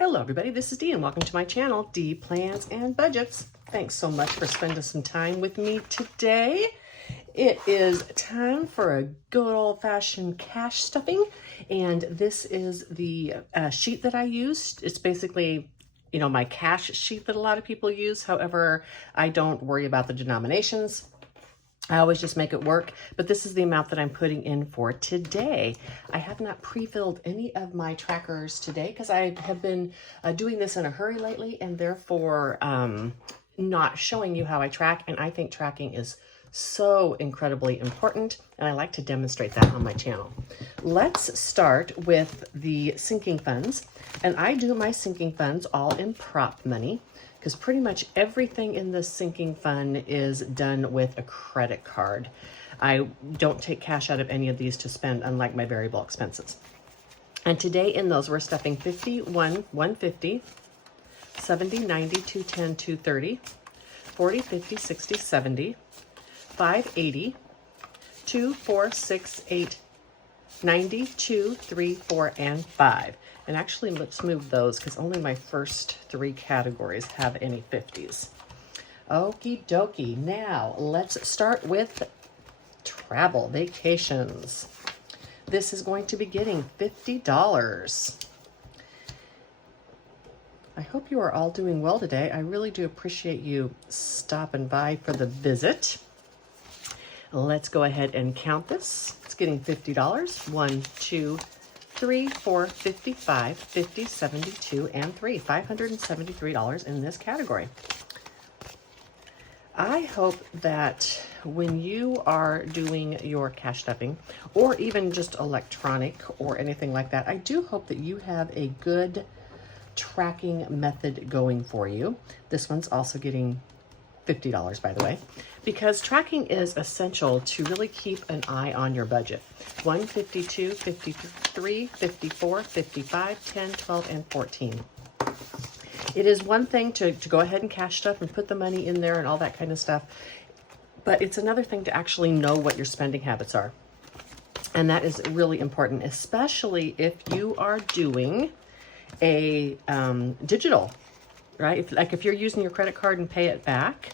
Hello everybody, this is Dee and welcome to my channel, Dee Plans and Budgets. Thanks so much for spending some time with me today. It is time for a good old-fashioned cash stuffing, and this is the sheet that I used. It's basically, you know, my cash sheet that a lot of people use. However, I don't worry about the denominations. I always just make it work, but this is the amount that I'm putting in for today. I have not pre-filled any of my trackers today because I have been doing this in a hurry lately and therefore not showing you how I track. And I think tracking is so incredibly important, and I like to demonstrate that on my channel. Let's start with the sinking funds, and I do my sinking funds all in prop money, because pretty much everything in this sinking fund is done with a credit card. I don't take cash out of any of these to spend, unlike my variable expenses. And today in those, we're stuffing 50, 150, 70, 90, 210, 230, 40, 50, 60, 70, 580, 2, 4, 6, 8, 90, 2, 3, 4, and 5. And actually, let's move those because only my first three categories have any 50s. Okie dokie. Now, let's start with travel, vacations. This is going to be getting $50. I hope you are all doing well today. I really do appreciate you stopping by for the visit. Let's go ahead and count this. It's getting $50. 1, 2, 3, 4, 55, 50, 72, and 3. $573 in this category. I hope that when you are doing your cash stuffing, or even just electronic or anything like that, I do hope that you have a good tracking method going for you. This one's also getting $50, by the way, because tracking is essential to really keep an eye on your budget. 1, 52, 53, 54, 55, 10, 12, and 14. It is one thing to go ahead and cash stuff and put the money in there and all that kind of stuff, but it's another thing to actually know what your spending habits are. And that is really important, especially if you are doing a digital, right? If you're using your credit card and pay it back,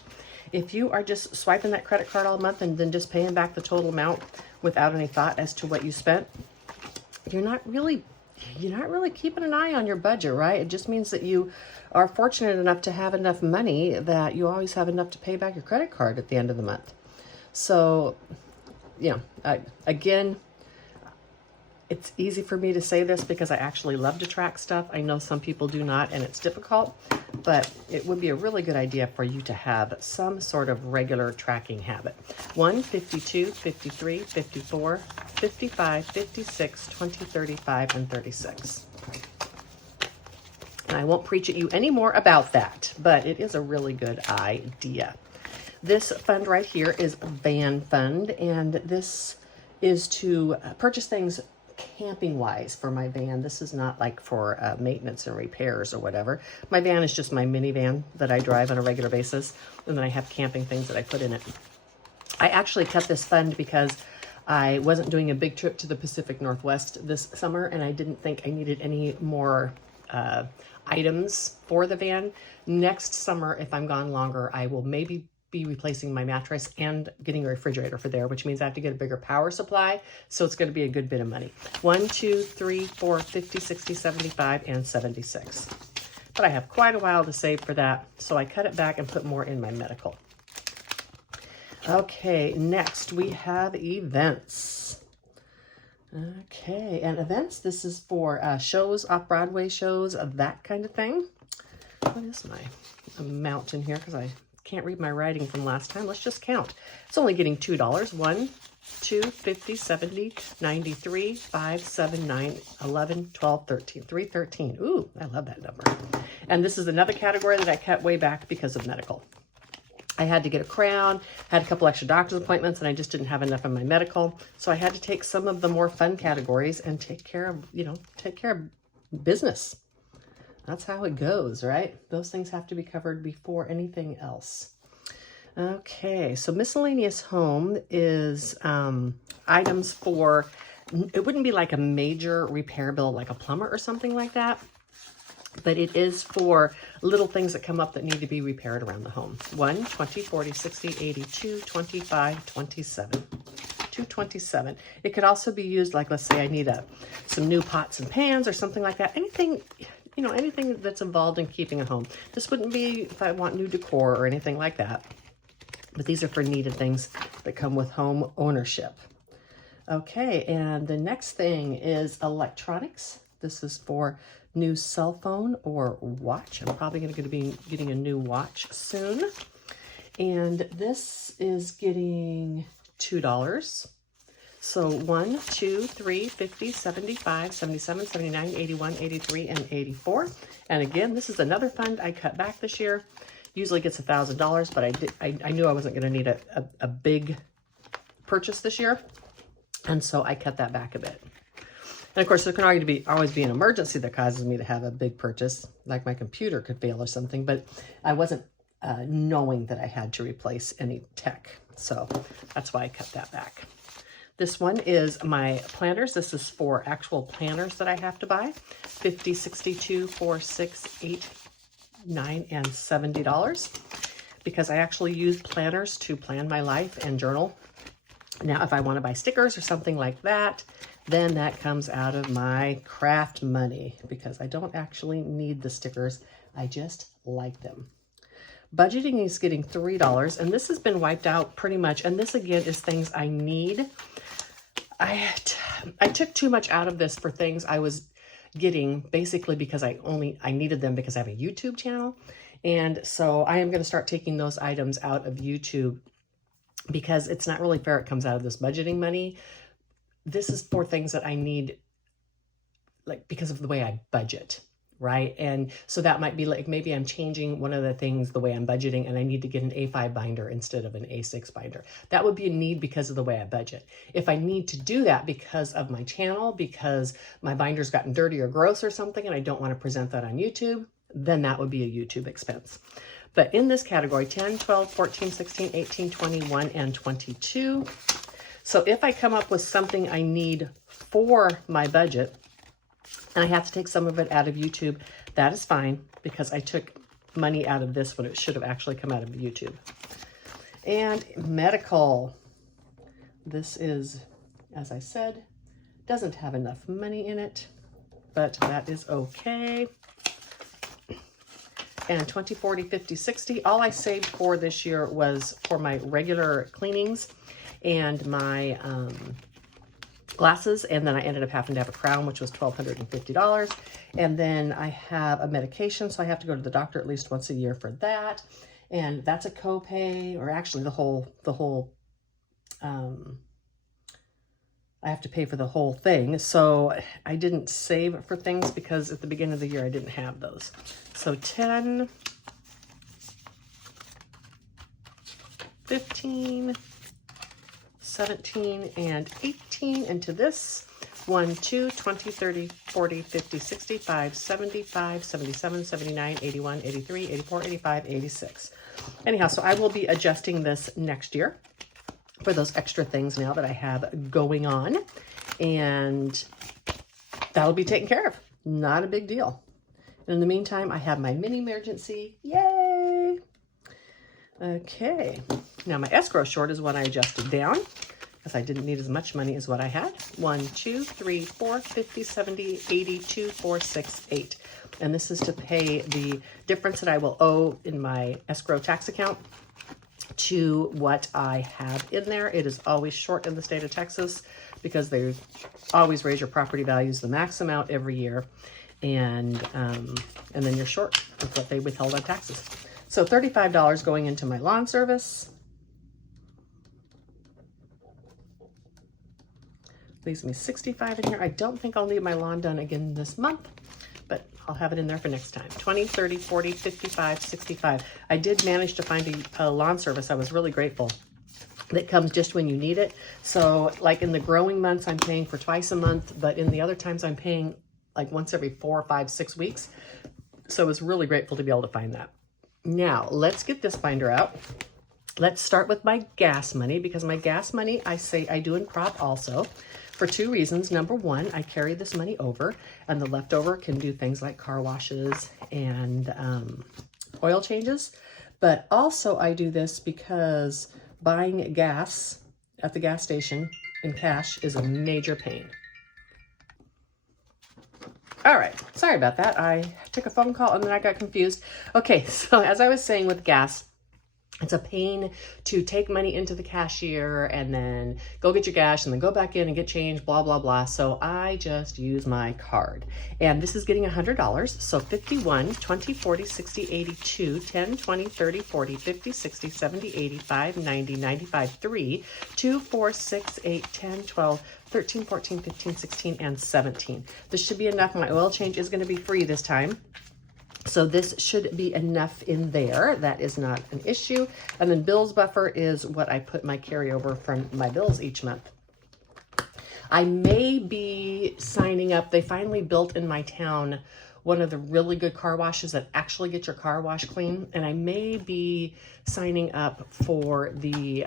if you are just swiping that credit card all month and then just paying back the total amount without any thought as to what you spent, you're not really keeping an eye on your budget, right? It just means that you are fortunate enough to have enough money that you always have enough to pay back your credit card at the end of the month. So, you know, again, it's easy for me to say this because I actually love to track stuff. I know some people do not, and it's difficult, but it would be a really good idea for you to have some sort of regular tracking habit. 1, 52, 53, 54, 55, 56, 20, 35, and 36. And I won't preach at you anymore about that, but it is a really good idea. This fund right here is a van fund, and this is to purchase things camping wise for my van. This is not like for maintenance and repairs or whatever. My van is just my minivan that I drive on a regular basis, and then I have camping things that I put in it. I actually kept this fund because I wasn't doing a big trip to the Pacific Northwest this summer, and I didn't think I needed any more items for the van. Next summer, if I'm gone longer, I will maybe be replacing my mattress and getting a refrigerator for there, which means I have to get a bigger power supply. So it's going to be a good bit of money. 1, 2, 3, 4, 50, 60, 75, and 76. But I have quite a while to save for that. So I cut it back and put more in my medical. Okay, next we have events. Okay, and events, this is for shows, off-Broadway shows, that kind of thing. What is my amount in here? Because I can't read my writing from last time. Let's just count. It's only getting $2. 1, 2, 50, 70, 93, 5, 7, 9, 11, 12, 13. 313. Ooh, I love that number. And this is another category that I cut way back because of medical. I had to get a crown, had a couple extra doctor's appointments, and I just didn't have enough in my medical. So I had to take some of the more fun categories and take care of business. That's how it goes, right? Those things have to be covered before anything else. Okay, so miscellaneous home is items for, it wouldn't be like a major repair bill like a plumber or something like that. but it is for little things that come up that need to be repaired around the home. 1, 20, 40, 60, 80, 2, 25, 27. 227. It could also be used, like, let's say I need some new pots and pans or something like that. Anything, you know, anything that's involved in keeping a home. This wouldn't be if I want new decor or anything like that. But these are for needed things that come with home ownership. Okay, and the next thing is electronics. This is for new cell phone or watch. I'm probably going to be getting a new watch soon. And this is getting $2. So 1, 2, 3, 50, 75, 77, 79, 81, 83, and 84. And again, this is another fund I cut back this year. Usually gets $1,000, but I knew I wasn't going to need a big purchase this year. And so I cut that back a bit. And of course, there can always be an emergency that causes me to have a big purchase, like my computer could fail or something, but I wasn't knowing that I had to replace any tech. So that's why I cut that back. This one is my planners. This is for actual planners that I have to buy. 50, 62, 4, 6, 8, 9, and $70. Because I actually use planners to plan my life and journal. Now, if I want to buy stickers or something like that, then that comes out of my craft money, because I don't actually need the stickers. I just like them. Budgeting is getting $3, and this has been wiped out pretty much. And this, again, is things I need. I took too much out of this for things I was getting, basically because I needed them because I have a YouTube channel. And so I am going to start taking those items out of YouTube, because it's not really fair. It comes out of this budgeting money. This is for things that I need, like, because of the way I budget, right? And so that might be like, maybe I'm changing one of the things, the way I'm budgeting, and I need to get an A5 binder instead of an A6 binder. That would be a need because of the way I budget. If I need to do that because of my channel, because my binder's gotten dirty or gross or something, and I don't want to present that on YouTube, then that would be a YouTube expense. But in this category, 10, 12, 14, 16, 18, 21, and 22. So if I come up with something I need for my budget, and I have to take some of it out of YouTube, that is fine, because I took money out of this when it should have actually come out of YouTube. And medical. This is, as I said, doesn't have enough money in it, but that is okay. And 20, 40, 50, 60. All I saved for this year was for my regular cleanings and my glasses. And then I ended up having to have a crown, which was $1,250. And then I have a medication, so I have to go to the doctor at least once a year for that. And that's a copay, or actually the whole I have to pay for the whole thing. So I didn't save for things because at the beginning of the year, I didn't have those. So 10, 15, 17, and 18 into this. 1, 2, 20, 30, 40, 50, 65, 75, 77, 79, 81, 83, 84, 85, 86. Anyhow, so I will be adjusting this next year for those extra things now that I have going on, and that'll be taken care of. Not a big deal. And in the meantime, I have my mini emergency. Yay! Okay. Now my escrow short is what I adjusted down, because I didn't need as much money as what I had. 1, 2, 3, 4, 50, 70, 80, 2, 4, 6, 8. And this is to pay the difference that I will owe in my escrow tax account to what I have in there. It is always short in the state of Texas because they always raise your property values the max amount every year. And then you're short with what they withheld on taxes. So $35 going into my lawn service. Leaves me $65 in here. I don't think I'll need my lawn done again this month, but I'll have it in there for next time. 20, 30, 40, 55, 65. I did manage to find a lawn service. I was really grateful. That comes just when you need it. So like in the growing months, I'm paying for twice a month, but in the other times I'm paying like once every 4, 5, 6 weeks. So I was really grateful to be able to find that. Now let's get this binder out. Let's start with my gas money, because my gas money, I say I do in crop also. for two reasons. Number one, I carry this money over, and the leftover can do things like car washes and oil changes. But also I do this because buying gas at the gas station in cash is a major pain. All right, sorry about that. I took a phone call and then I got confused. Okay, so as I was saying with gas, it's a pain to take money into the cashier and then go get your gas and then go back in and get change, blah, blah, blah. So I just use my card. And this is getting $100. So 51, 20, 40, 60, 82, 10, 20, 30, 40, 50, 60, 70, 85, 90, 95, 3, 2, 4, 6, 8, 10, 12, 13, 14, 15, 16, and 17. This should be enough. My oil change is going to be free this time. So this should be enough in there. That is not an issue. And then bills buffer is what I put my carryover from my bills each month. I may be signing up. They finally built in my town one of the really good car washes that actually get your car wash clean. And I may be signing up for the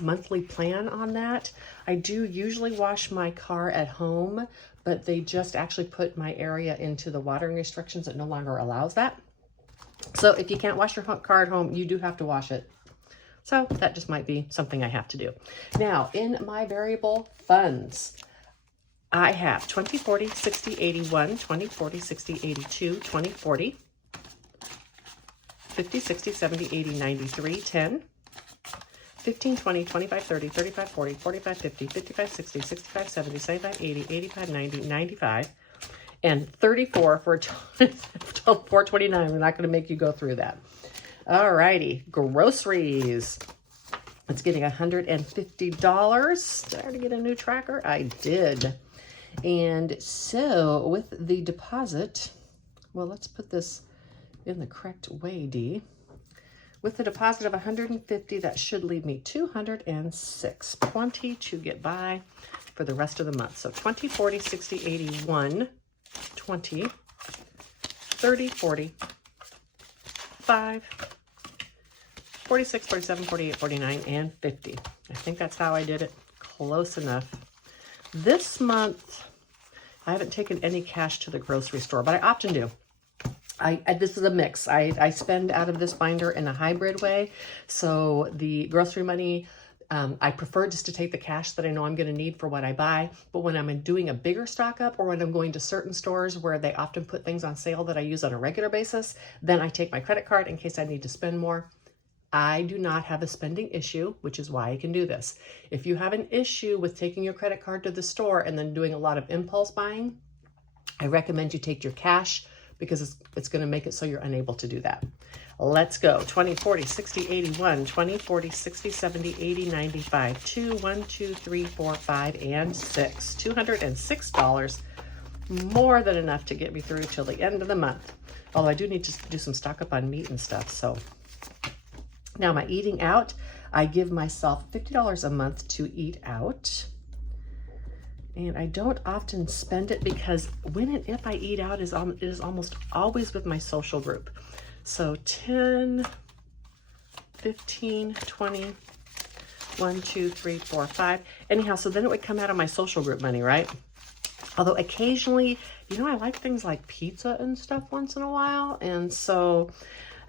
monthly plan on that. I do usually wash my car at home, but they just actually put my area into the watering restrictions that no longer allows that. So if you can't wash your car at home, you do have to wash it. So that just might be something I have to do. Now, in my variable funds, I have 20, 40, 60, 81, 20, 40, 60, 82, 20, 40, 50, 60, 70, 80, 93, 10, 15, 20, 25, 30, 35, 40, 45, 50, 55, 60, 65, 70, 75, 80, 85, 90, 95, and 34 for 429. We're not going to make you go through that. All righty. Groceries. It's getting $150. Did I already get a new tracker? I did. And so with the deposit, well, let's put this in the correct way, Dee. With the deposit of $150, that should leave me $206, plenty to get by for the rest of the month. So 20, 40, 60, 81, 20, 30, 40, 5, 46, 47, 48, 49, and 50. I think that's how I did it. Close enough. This month, I haven't taken any cash to the grocery store, but I often do. This is a mix. I spend out of this binder in a hybrid way. So the grocery money, I prefer just to take the cash that I know I'm going to need for what I buy. But when I'm doing a bigger stock up, or when I'm going to certain stores where they often put things on sale that I use on a regular basis, then I take my credit card in case I need to spend more. I do not have a spending issue, which is why I can do this. If you have an issue with taking your credit card to the store and then doing a lot of impulse buying, I recommend you take your cash, because it's going to make it so you're unable to do that. Let's go. 20, 40, 60, 81, 20, 40, 60, 70, 80, 95, 2, 1, 2, 3, 4, 5, and 6. $206, more than enough to get me through till the end of the month. Although I do need to do some stock up on meat and stuff. So now my eating out, I give myself $50 a month to eat out. And I don't often spend it because when and if I eat out, it is almost always with my social group. So 10, 15, 20, 1, 2, 3, 4, 5. Anyhow, so then it would come out of my social group money, right? Although occasionally, you know, I like things like pizza and stuff once in a while. And so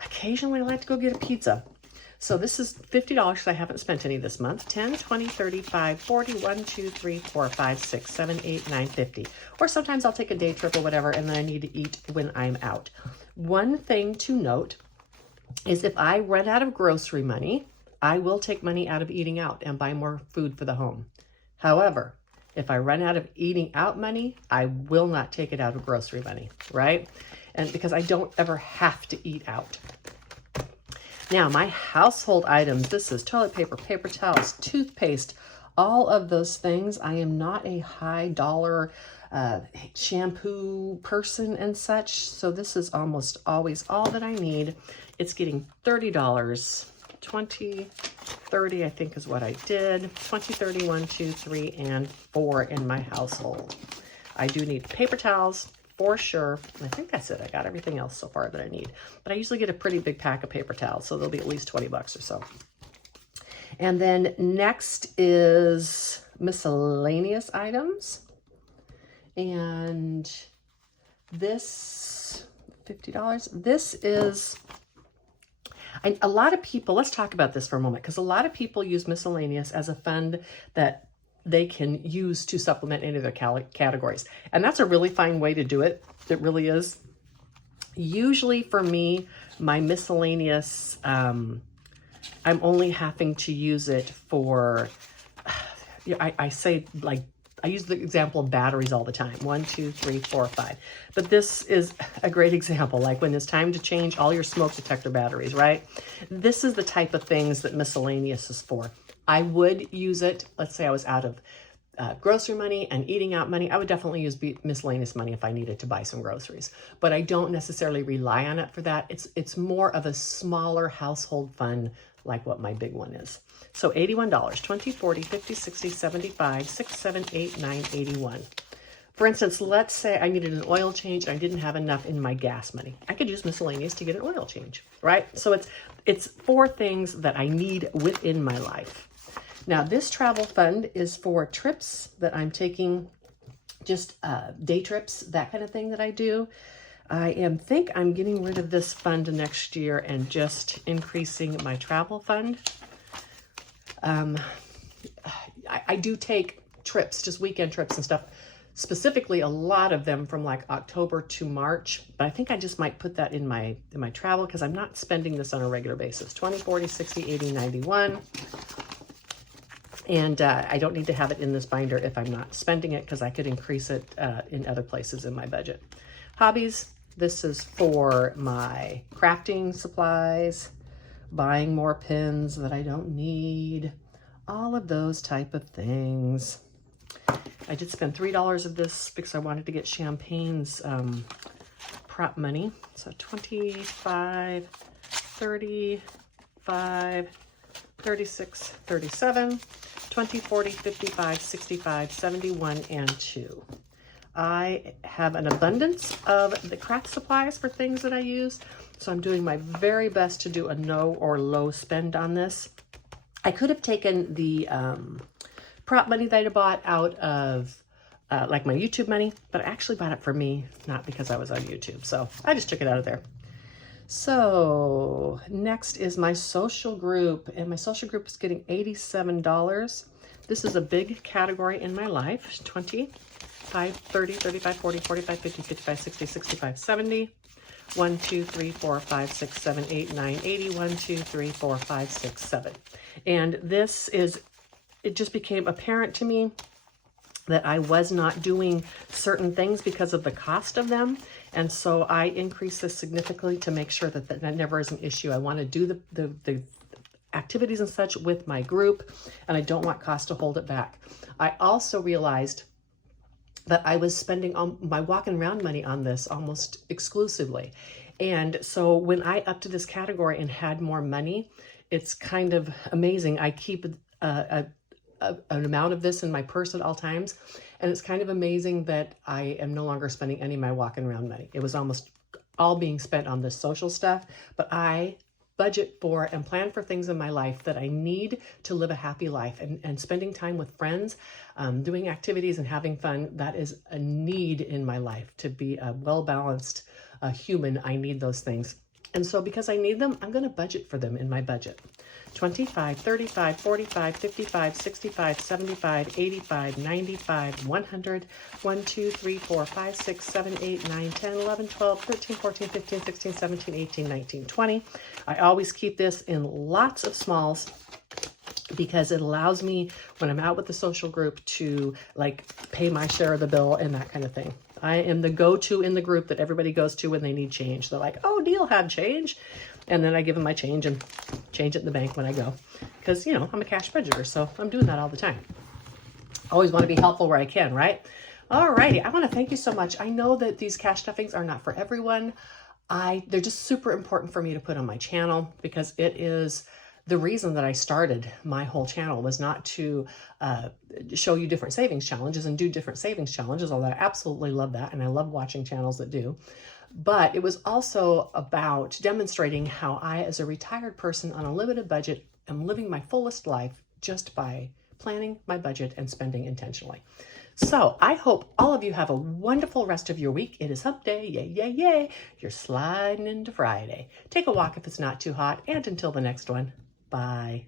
occasionally I like to go get a pizza. So this is $50 because I haven't spent any this month. 10, 20, 35, 40, 1, 2, 3, 4, 5, 6, 7, 8, 9, 50. Or sometimes I'll take a day trip or whatever, and then I need to eat when I'm out. One thing to note is if I run out of grocery money, I will take money out of eating out and buy more food for the home. However, if I run out of eating out money, I will not take it out of grocery money, right? And because I don't ever have to eat out. Now, my household items, this is toilet paper, paper towels, toothpaste, all of those things. I am not a high dollar shampoo person and such, so this is almost always all that I need. It's getting $30, 20, 30, I think is what I did. 20, 30, 1, 2, 3, and 4 in my household. I do need paper towels, for sure. I think that's it. I got everything else so far that I need. But I usually get a pretty big pack of paper towels, so they'll be at least $20 or so. And then next is miscellaneous items. And this, $50. This is, a lot of people, let's talk about this for a moment, because a lot of people use miscellaneous as a fund that they can use to supplement any of their categories. And that's a really fine way to do it. It really is. Usually for me, my miscellaneous, I'm only having to use it for, I say, like, I use the example of batteries all the time. 1, 2, 3, 4, 5. But this is a great example. Like when it's time to change all your smoke detector batteries, right? This is the type of things that miscellaneous is for. I would use it. Let's say I was out of grocery money and eating out money. I would definitely use miscellaneous money if I needed to buy some groceries. But I don't necessarily rely on it for that. It's more of a smaller household fund like what my big one is. So $81, 20, 40, 50, 60, 75, 6, 7, 8, 9, 81. For instance, let's say I needed an oil change and I didn't have enough in my gas money. I could use miscellaneous to get an oil change, right? So it's for things that I need within my life. Now, this travel fund is for trips that I'm taking, just day trips, that kind of thing that I do. I think I'm getting rid of this fund next year and just increasing my travel fund. I do take trips, just weekend trips and stuff, specifically a lot of them from like October to March, but I think I just might put that in my travel because I'm not spending this on a regular basis. 20, 40, 60, 80, 91. And I don't need to have it in this binder if I'm not spending it, because I could increase it in other places in my budget. Hobbies, this is for my crafting supplies, buying more pins that I don't need, all of those type of things. I did spend $3 of this because I wanted to get Champagne's prop money. So 25, 35, 36, 37, 20, 40, 55, 65, 71, and 2. I have an abundance of the craft supplies for things that I use, so I'm doing my very best to do a no or low spend on this. I could have taken the prop money that I bought out of like my YouTube money, but I actually bought it for me, not because I was on YouTube, so I just took it out of there. So next is my social group, and my social group is getting $87. This is a big category in my life. 20, 5, 30, 35, 40, 45, 50, 55, 60, 65, 70. 1, 2, 3, 4, 5, 6, 7, 8, 9, 80. 1, 2, 3, 4, 5, 6, 7. And this is, it just became apparent to me that I was not doing certain things because of the cost of them. And so I increased this significantly to make sure that that never is an issue. I want to do the activities and such with my group, and I don't want cost to hold it back. I also realized that I was spending my walking around money on this almost exclusively. And so when I upped to this category and had more money, it's kind of amazing. I keep an amount of this in my purse at all times. And it's kind of amazing that I am no longer spending any of my walking around money. It was almost all being spent on this social stuff, but I budget for and plan for things in my life that I need to live a happy life, and spending time with friends, doing activities and having fun. That is a need in my life to be a well-balanced human. I need those things. And so because I need them, I'm going to budget for them in my budget. 25, 35, 45, 55, 65, 75, 85, 95, 100, 1, 2, 3, 4, 5, 6, 7, 8, 9, 10, 11, 12, 13, 14, 15, 16, 17, 18, 19, 20. I always keep this in lots of smalls because it allows me, when I'm out with the social group, to like pay my share of the bill and that kind of thing. I am the go-to in the group that everybody goes to when they need change. They're like, oh, Neil had change. And then I give them my change and change it in the bank when I go. Because, you know, I'm a cash budgeter, so I'm doing that all the time. Always want to be helpful where I can, right? Alrighty, I want to thank you so much. I know that these cash stuffings are not for everyone. They're just super important for me to put on my channel, because it is the reason that I started my whole channel, was not to show you different savings challenges and do different savings challenges, although I absolutely love that, and I love watching channels that do. But it was also about demonstrating how I, as a retired person on a limited budget, am living my fullest life just by planning my budget and spending intentionally. So I hope all of you have a wonderful rest of your week. It is hump day. Yay, yay, yay. You're sliding into Friday. Take a walk if it's not too hot. And until the next one, bye.